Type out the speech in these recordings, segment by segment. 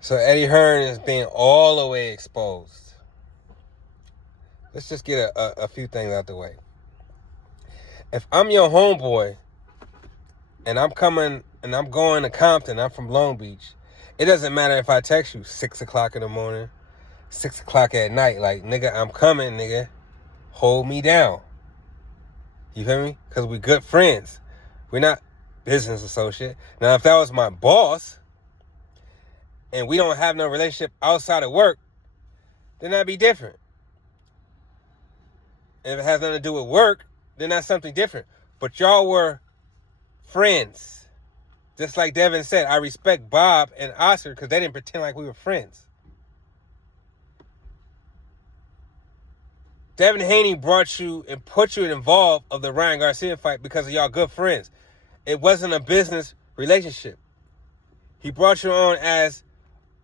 So Eddie Hearn is being all the way exposed. Let's just get a few things out the way. If I'm your homeboy and I'm coming and I'm going to Compton, I'm from Long Beach, it doesn't matter if I text you 6 o'clock in the morning, 6 o'clock at night. Like, nigga, I'm coming, nigga. Hold me down. You feel me? Because we good friends. We're not business associate. Now, if that was my boss and we don't have no relationship outside of work, then that'd be different. And if it has nothing to do with work, then that's something different. But y'all were friends. Just like Devin said, I respect Bob and Oscar because they didn't pretend like we were friends. Devin Haney brought you and put you involved of the Ryan Garcia fight because of y'all good friends. It wasn't a business relationship. He brought you on as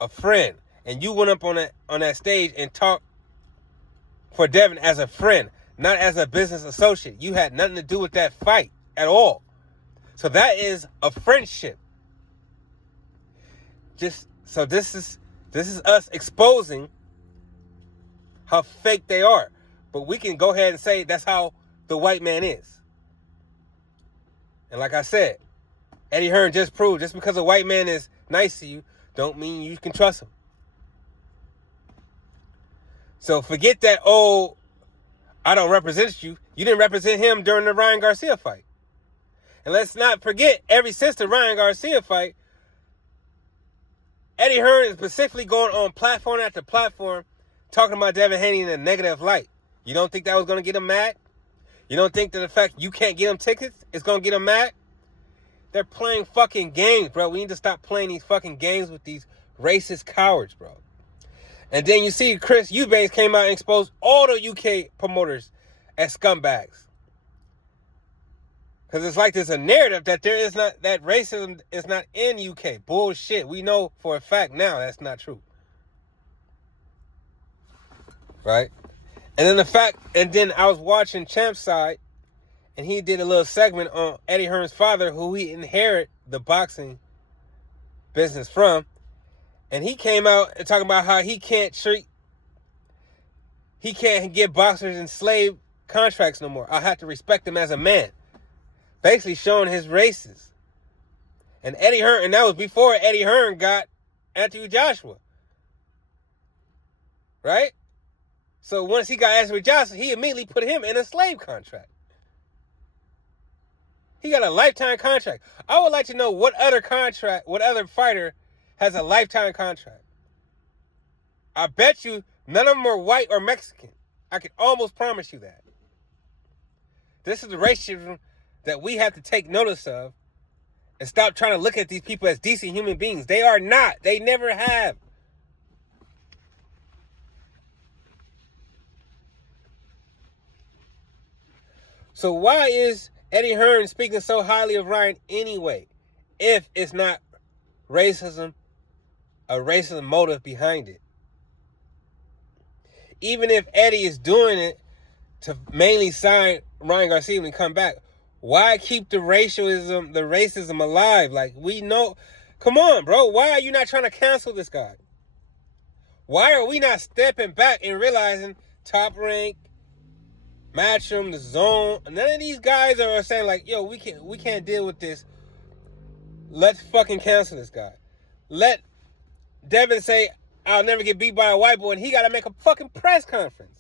a friend. And you went up on that stage and talked for Devin as a friend, not as a business associate. You had nothing to do with that fight at all. So that is a friendship. So this is us exposing how fake they are. But we can go ahead and say that's how the white man is. And like I said, Eddie Hearn just proved just because a white man is nice to you, don't mean you can trust him. So forget that, oh, I don't represent you. You didn't represent him during the Ryan Garcia fight. And let's not forget, ever since the Ryan Garcia fight, Eddie Hearn is specifically going on platform after platform talking about Devin Haney in a negative light. You don't think that was going to get him mad? You don't think that the fact you can't get him tickets is going to get him mad? They're playing fucking games, bro. We need to stop playing these fucking games with these racist cowards, bro. And then you see Chris Eubanks came out and exposed all the UK promoters as scumbags. Because it's like there's a narrative that there is not, that racism is not in UK. Bullshit. We know for a fact now that's not true. Right? And then I was watching Champ's Side, and he did a little segment on Eddie Hearn's father, who he inherited the boxing business from. And he came out and talking about how he can't give boxers in slave contracts no more. I have to respect him as a man. Basically showing his races. And Eddie Hearn, and that was before Eddie Hearn got Anthony Joshua. Right? So once he got Anthony Joshua, he immediately put him in a slave contract. He got a lifetime contract. I would like to know what other fighter has a lifetime contract. I bet you none of them are white or Mexican. I can almost promise you that. This is the racism that we have to take notice of and stop trying to look at these people as decent human beings. They are not. They never have. So why is Eddie Hearn speaking so highly of Ryan anyway, if it's not racism, a racism motive behind it? Even if Eddie is doing it to mainly sign Ryan Garcia when he come back, why keep the racism alive? Like, we know, come on, bro. Why are you not trying to cancel this guy? Why are we not stepping back and realizing Top Rank, Matchroom, The Zone, none of these guys are saying like, yo, we can't deal with this. Let's fucking cancel this guy. Let Devin say, I'll never get beat by a white boy, and he got to make a fucking press conference.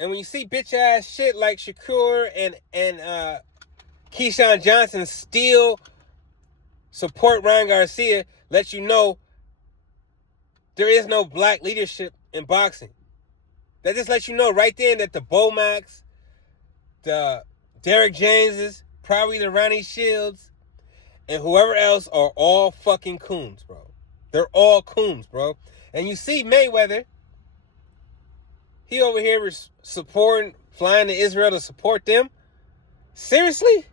And when you see bitch ass shit like Shakur and Keyshawn Johnson still support Ryan Garcia, let you know there is no black leadership in boxing. That just lets you know right then that the Bomacs, the Derek Jameses, probably the Ronnie Shields, and whoever else are all fucking coons, bro. They're all coons, bro. And you see Mayweather, he over here supporting, flying to Israel to support them. Seriously?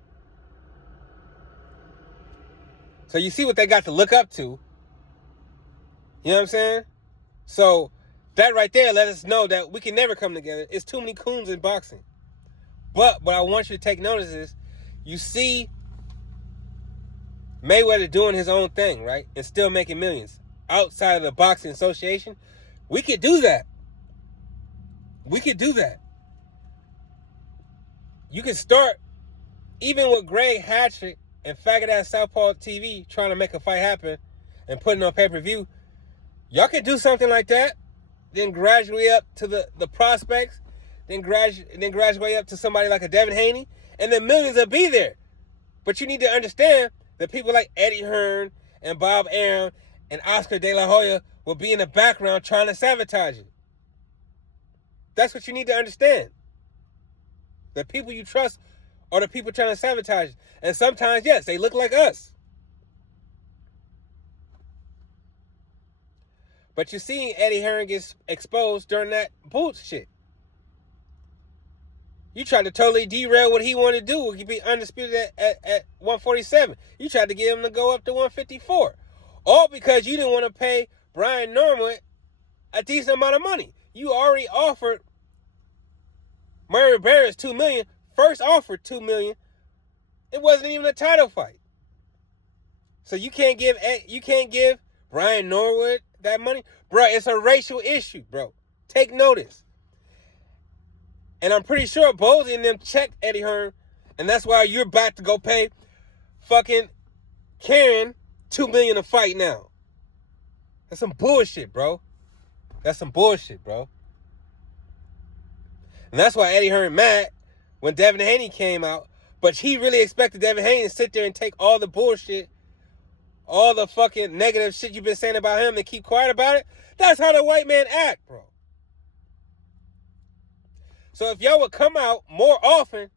So you see what they got to look up to. You know what I'm saying? So that right there let us know that we can never come together. It's too many coons in boxing. But what I want you to take notice is, you see Mayweather doing his own thing, right? And still making millions outside of the boxing association. We could do that. We could do that. You could start even with Greg Hatchett and faggot ass Southpaw TV trying to make a fight happen and putting on pay-per-view. Y'all could do something like that. Then graduate up to the prospects. Then graduate up to somebody like a Devin Haney. And the millions will be there. But you need to understand that people like Eddie Hearn and Bob Arum and Oscar De La Hoya will be in the background trying to sabotage it. That's what you need to understand. The people you trust are the people trying to sabotage it. And sometimes, yes, they look like us. But you see Eddie Hearn gets exposed during that bullshit. You tried to totally derail what he wanted to do. He'd be undisputed at 147. You tried to get him to go up to 154. All because you didn't want to pay Brian Norman a decent amount of money. You already offered Murray Barris $2 million. First offered $2 million. It wasn't even a title fight. So you can't give Brian Norwood that money. Bro, it's a racial issue, bro. Take notice. And I'm pretty sure Bozy and them checked Eddie Hearn. And that's why you're about to go pay fucking Karen $2 million a fight now. That's some bullshit, bro. That's some bullshit, bro. And that's why Eddie Hearn mad when Devin Haney came out. But he really expected Devin Haney to sit there and take all the bullshit, all the fucking negative shit you've been saying about him and keep quiet about it. That's how the white man act, bro. So if y'all would come out more often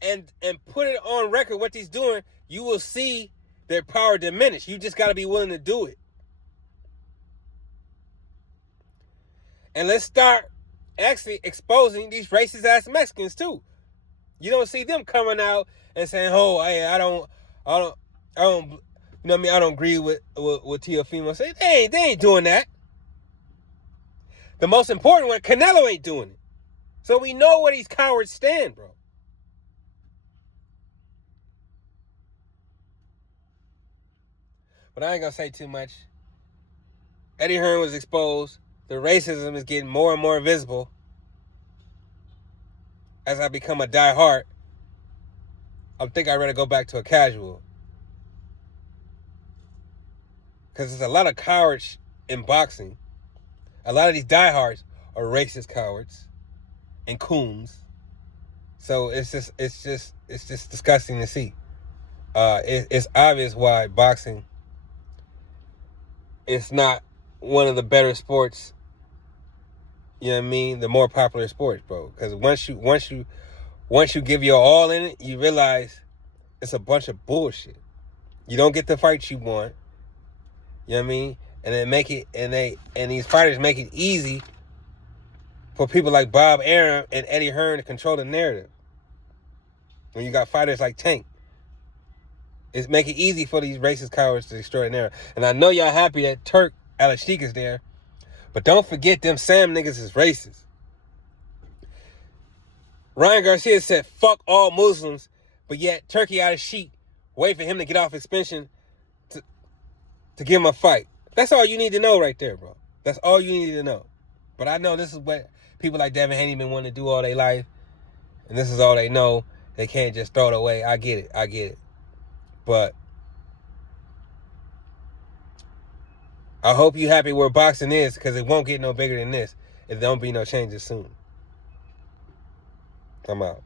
and put it on record what he's doing, you will see their power diminish. You just got to be willing to do it. And let's start actually exposing these racist ass Mexicans too. You don't see them coming out and saying, "Oh, hey, I don't, you know what I mean? I don't agree with Teofimo." Say they ain't doing that. The most important one, Canelo ain't doing it. So we know where these cowards stand, bro. But I ain't gonna say too much. Eddie Hearn was exposed. The racism is getting more and more visible as I become a diehard. I think I'd rather go back to a casual. Because there's a lot of cowards in boxing. A lot of these diehards are racist cowards and coons. So it's just disgusting to see. It's obvious why boxing is not one of the better sports. You know what I mean? The more popular sports, bro. Because once you give your all in it, you realize it's a bunch of bullshit. You don't get the fights you want. You know what I mean? And they make it, and these fighters make it easy for people like Bob Arum and Eddie Hearn to control the narrative. When you got fighters like Tank, it's make it easy for these racist cowards to destroy the narrative. And I know y'all happy that Turk Al-Sheikh is there, but don't forget them Sam niggas is racist. Ryan Garcia said, "Fuck all Muslims," but yet Turkey Al-Sheikh wait for him to get off suspension to give him a fight. That's all you need to know right there, bro. That's all you need to know. But I know this is what people like Devin Haney been wanting to do all their life, and this is all they know. They can't just throw it away. I get it. But I hope you happy where boxing is, because it won't get no bigger than this. If there don't be no changes soon. I'm out.